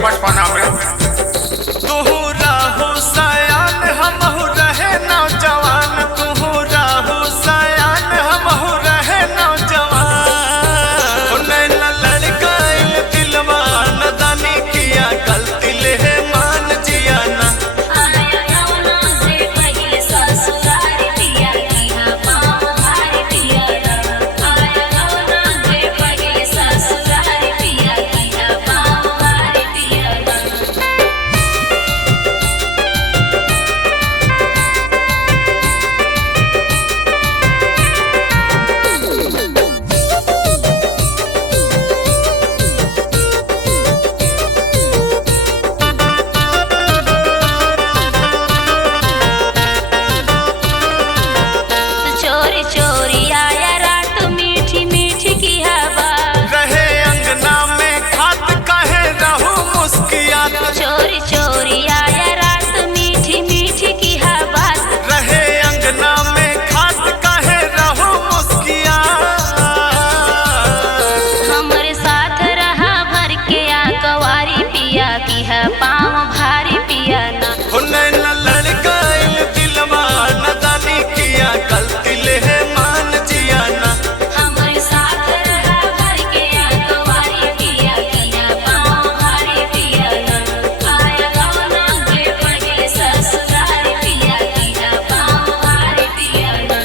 बचपना में तुहू राहु सयान हमहु रहे नौजवान, तुहू राहु सयान हमहु रहे नौजवान। नैना लड़काइल दिलवा नदानी किया गलती ले मान जियाना। चोरी चोरी आया रात मीठी मीठी की हवा, रहे अंगना में खात काहे रहू मुस्किया। हमारे साथ रहा भर के आ कवारी पिया की है पाँव भारी पिया ना। नैना लड़काइल दिलवा नदानी किया गलती ले मान जियाना। हमारे साथ रहा भर के आ कवारी पिया की है पाँव भारी पिया ना। आया गौना के पगे ससुराल पिया की है पाँव भारी पिया ना।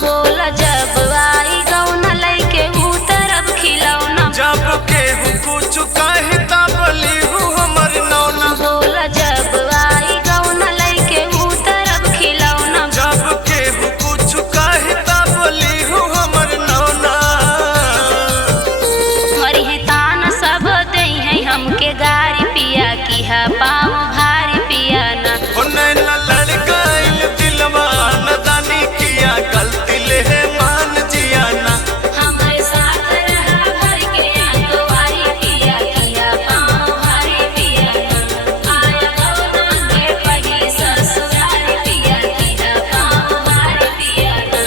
बोला जब आई गौना लइके उतरब खिलौना, जब केहू कुछ कहे तब लीहू हमर नौना। बोला जब आई गौना लइके उतरब खिलौना, जब केहू कुछ कहे तब लीहू हमर नौना। मरी है तान सब दई है हमके गारी पिया की है पाँव भारी पिया ना। नैना लड़काइल दिलवा नदानी किया गलती ले मान जियाना। हमारे साथ रहा भर के कवारी पिया की है पाँव भारी पिया ना। आया गौना के पगे ससुराल पिया की है पाँव भारी पिया ना।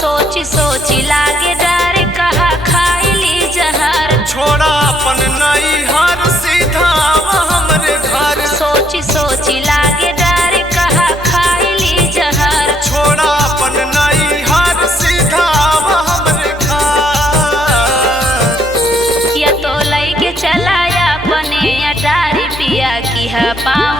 सोची सोची लागे डर कहा खाइली जहर, छोड़ा अपन नई हर सीधा आवा हमरे घर। सोची सोची लागे डर कहा खाइली जहर, छोड़ा अपन नई हर सीधा आवा हमरे घर। या तो लइके चलाया अपने अटारी पिया की है पाँव